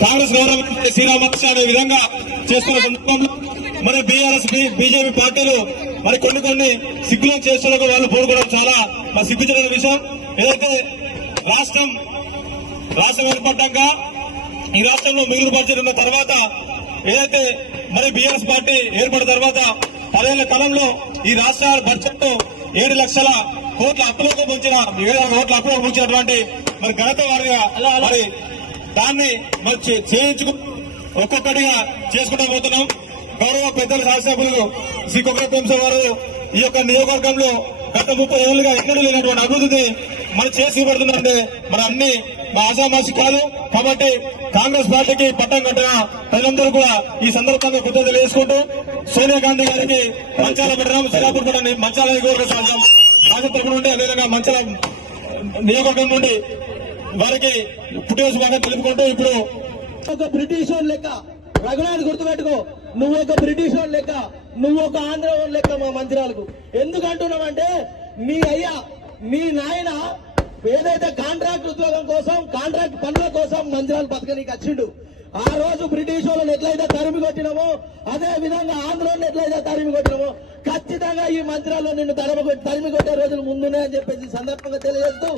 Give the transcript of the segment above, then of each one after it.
Congress government Sri Ramakrishna అనే విధంగా చేస్తున్న సందర్భంలో మన బీఆర్ఎస్ బీజేపీ పార్టీలు మరి కొన్ని కొన్ని సిగ్గులను చేస్తున్న వాళ్ళు పోడుకోవడం చాలా మరి సిగ్గుచిన విషయం. ఏదైతే రాష్ట్రం రాష్ట్రం ఏర్పడ్డాక ఈ రాష్ట్రంలో మిగులు బడ్జెట్ ఉన్న తర్వాత ఏదైతే మరి బీఆర్ఎస్ పార్టీ ఏర్పడిన తర్వాత పదేళ్ళ కాలంలో ఈ రాష్ట్ర బడ్జెట్తో ఏడు లక్షల కోట్ల అప్పులకు ముంచిన ఏడు కోట్ల అప్పులకు ముంచినటువంటి మరి ఘనత వారిగా మరి దాన్ని మరి చే- చేయించుకు ఒక్కొక్కటిగా చేసుకుంటూ పోతున్నాం. గౌరవ పెద్దల శాసనసభ్యులు శ్రీ కుక్కర వారు ఈ యొక్క నియోజకవర్గంలో గత ముప్పై ఏళ్ళుగా ఎక్కడ లేనటువంటి అభివృద్ధిని మనం చేసి పెడుతుందంటే మన అన్ని మా ఆశామాసి కాదు. కాబట్టి కాంగ్రెస్ పార్టీకి పట్టం కట్టిన ప్రజలందరూ కూడా ఈ సందర్భంగా కృతజ్ఞత వేసుకుంటూ సోనియా గాంధీ గారికి మంచాల పెట్టడం శ్రీరాపూర్ పట్టణ మంచాల నియోజకవర్గ సంఘం రాష్ట్ర తరఫున నుండి అదేవిధంగా మంచాల నియోజకవర్గం నుండి వారికి పుట్టిన బాగా తెలుపుకుంటూ ఇప్పుడు ఒక బ్రిటిష్ లెక్క. రఘునాథ్ గుర్తుపెట్టుకో. నువ్వు ఒక బ్రిటిష్ లెక్క. నువ్వు ఒక ఆంధ్ర లెక్క మా మందిరాలకు ఎందుకు అంటున్నావంటే నీ అయ్యా నీ నాయన ఏదైతే కాంట్రాక్ట్ ఉద్యోగం కోసం కాంట్రాక్ట్ పనుల కోసం మందిరాలు బతకనీకి వచ్చిండు ఆ రోజు బ్రిటిష్ వాళ్ళని ఎట్లయితే తరిమి కొట్టినామో అదే విధంగా ఆంధ్రాన్ని ఎట్లయితే తరిమి కొట్టినామో ఖచ్చితంగా ఈ మంత్రాల్లో నిన్ను తరమ కొట్టి తరిమి కొట్టే రోజులు ముందున్నాయని చెప్పేసి సందర్భంగా తెలియజేస్తూ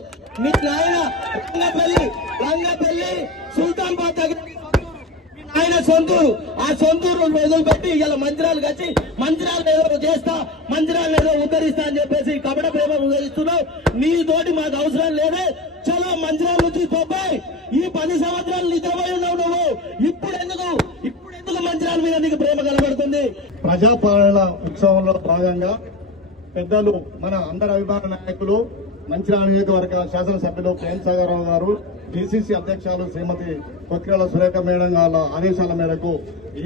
మీ నాయన రంగపల్లి రంగపల్లి సుల్తాన్బాద్ ఆయన సొంతూరు ఆ సొంతూరు వదిలిపెట్టి ఇలా మంత్రాలు కచ్చి మంత్రాలు ఏదో చేస్తా మందిరాలు ఏదో ఉద్ధరిస్తా అని చెప్పేసి కపట ప్రేమ ఉద్ధరిస్తున్నావు నీ తోటి మాకు అవసరం లేదే. చలో మందిరాల నుంచి తొబ్బాయి ఈ పది సంవత్సరాలు నిద్రపోయి ఉన్నావు నువ్వు ఇప్పుడు ఎందుకు ఇప్పుడు ఎందుకు మందిరాల మీద నీకు ప్రేమ కనబడుతుంది ప్రజాపాలన ఉత్సవంలో భాగంగా పెద్దలు మన అందరి అభిమాన నాయకులు మంచిర్యాల నియోజకవర్గ శాసనసభ్యులు ప్రేమ్ సాగరరావు గారు డిసిసి అధ్యక్షులు శ్రీమతి కొక్కిరాల సురేఖ మేడం గారి ఆదేశాల మేరకు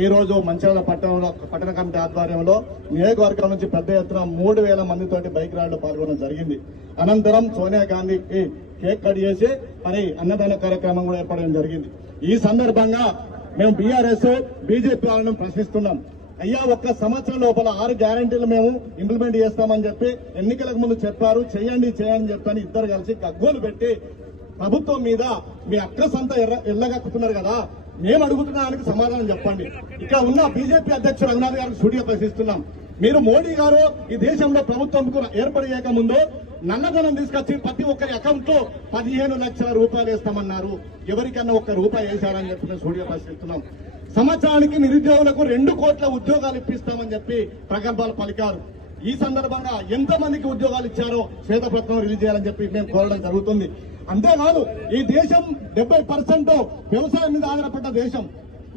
ఈ రోజు మంచిర్యాల పట్టణంలో పట్టణ కమిటీ ఆధ్వర్యంలో నియోజకవర్గం నుంచి పెద్ద ఎత్తున మూడు వేల మందితోటి బైక్ ర్యాలీలో పాల్గొనడం జరిగింది. అనంతరం సోనియా గాంధీకి కేక్ కట్ చేసి మరి అన్నదాన కార్యక్రమం కూడా ఏర్పడడం జరిగింది. ఈ సందర్భంగా మేము బీఆర్ఎస్ బీజేపీ వాళ్ళను ప్రశ్నిస్తున్నాం. అయ్యా ఒక్క సంవత్సరం లోపల ఆరు గ్యారంటీలు మేము ఇంప్లిమెంట్ చేస్తామని చెప్పి ఎన్నికలకు ముందు చెప్పారు. చేయండి చేయండి చెప్పని ఇద్దరు కలిసి గగ్గోలు పెట్టి ప్రభుత్వం మీద మీ అక్రస్ అంతా ఎర్ర ఎల్లగక్కుతున్నారు కదా మేము అడుగుతున్న దానికి సమాధానం చెప్పండి. ఇక్కడ ఉన్న బీజేపీ అధ్యక్షుడు రఘునాథ్ గారికి స్టూడియో ప్రశ్నిస్తున్నాం. మీరు మోడీ గారు ఈ దేశంలో ప్రభుత్వం ఏర్పడి ముందు నల్లధనం తీసుకొచ్చి ప్రతి ఒక్కరి అకౌంట్లో పదిహేను లక్షల రూపాయలు వేస్తామన్నారు. ఎవరికన్నా ఒక్క రూపాయి వేశారని చెప్పి మేము స్టూడియో ప్రశ్నిస్తున్నాం. సంవత్సరానికి నిరుద్యోగులకు రెండు కోట్ల ఉద్యోగాలు ఇప్పిస్తామని చెప్పి ప్రగల్భాలు పలికారు. ఈ సందర్భంగా ఎంత మందికి ఉద్యోగాలు ఇచ్చారో శ్వేతపత్రం రిలీజ్ చేయాలని చెప్పి మేము కోరడం జరుగుతుంది. అంతేకాదు ఈ దేశం డెబ్బై పర్సెంట్ వ్యవసాయం మీద ఆధారపడ్డ దేశం.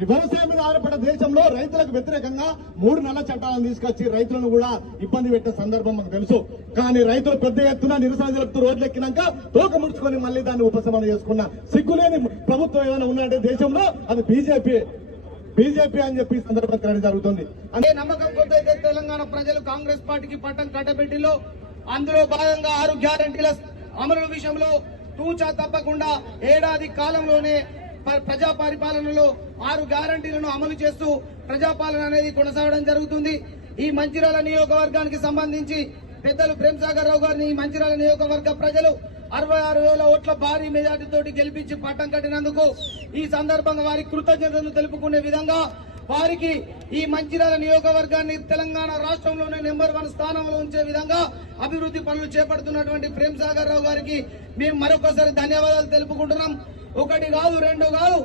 ఈ వ్యవసాయం మీద ఆధారపడ్డ దేశంలో రైతులకు వ్యతిరేకంగా మూడు నెలల చట్టాలను తీసుకొచ్చి రైతులను కూడా ఇబ్బంది పెట్టే సందర్భం మనకు తెలుసు. కానీ రైతులు పెద్ద ఎత్తున నిరసన జరుపుతూ రోడ్లు ఎక్కినాక తోక ముడుచుకొని మళ్ళీ దాన్ని ఉపశమనం చేసుకున్న సిగ్గులేని ప్రభుత్వం ఏదైనా ఉందంటే దేశంలో అది బీజేపీ. బీజేపీ అని చెప్పి సందర్భం జరుగుతుంది. అదే నమ్మకం కొద్దైతే తెలంగాణ ప్రజలు కాంగ్రెస్ పార్టీకి పట్టం కట్టబెట్టిలో అందులో భాగంగా ఆరు గ్యారంటీల అమలు విషయంలో తూచా తప్పకుండా ఏడాది కాలంలోనే ప- ప్రజా పరిపాలనలో ఆరు గ్యారంటీలను అమలు చేస్తూ ప్రజాపాలన అనేది కొనసాగడం జరుగుతుంది. ఈ మంచిర్యాల నియోజకవర్గానికి సంబంధించి పెద్దలు ప్రేమ్ సాగర్ రావు గారిని ఈ మంచిర్యాల నియోజకవర్గ ప్రజలు అరవై ఆరు వేల ఓట్ల భారీ మెజార్టీతో గెలిపించి పట్టం కట్టినందుకు ఈ సందర్భంగా వారి కృతజ్ఞతలు తెలుపుకునే విధంగా వారికి ఈ మంచిర్యాల నియోజకవర్గాన్ని తెలంగాణ రాష్ట్రంలోనే నెంబర్ వన్ స్థానంలో ఉంచే విధంగా అభివృద్ధి పనులు చేపడుతున్నటువంటి ప్రేమ్ సాగర్ రావు గారికి మేము మరొకసారి ధన్యవాదాలు తెలుపుకుంటున్నాం. ఒకటి కాదు రెండు కాదు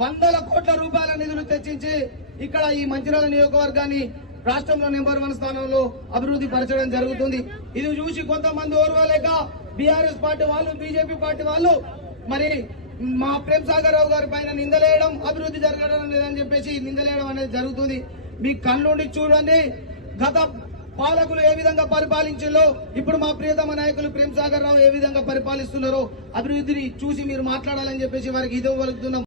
వందల కోట్ల రూపాయల నిధులు తెచ్చించి ఇక్కడ ఈ మంచిర్యాల నియోజకవర్గాన్ని రాష్ట్రంలో నెంబర్ వన్ స్థానంలో అభివృద్ధి పరచడం జరుగుతుంది. ఇది చూసి కొంతమంది ఓర్వలేక బీఆర్ఎస్ పార్టీ వాళ్ళు బీజేపీ పార్టీ వాళ్ళు మరి మా ప్రేమ్ సాగర్ రావు గారి పైన నిందలేయడం అభివృద్ధి జరగడం లేదని చెప్పేసి నిందలేయడం అనేది జరుగుతుంది. మీ కళ్ళుండి చూడండి గత పాలకులు ఏ విధంగా పరిపాలించారో ఇప్పుడు మా ప్రియతమ నాయకులు ప్రేమ్ సాగర్ రావు ఏ విధంగా పరిపాలిస్తున్నారో అభివృద్ధిని చూసి మీరు మాట్లాడాలని చెప్పేసి వారికి ఇదే వలుగుతున్నాం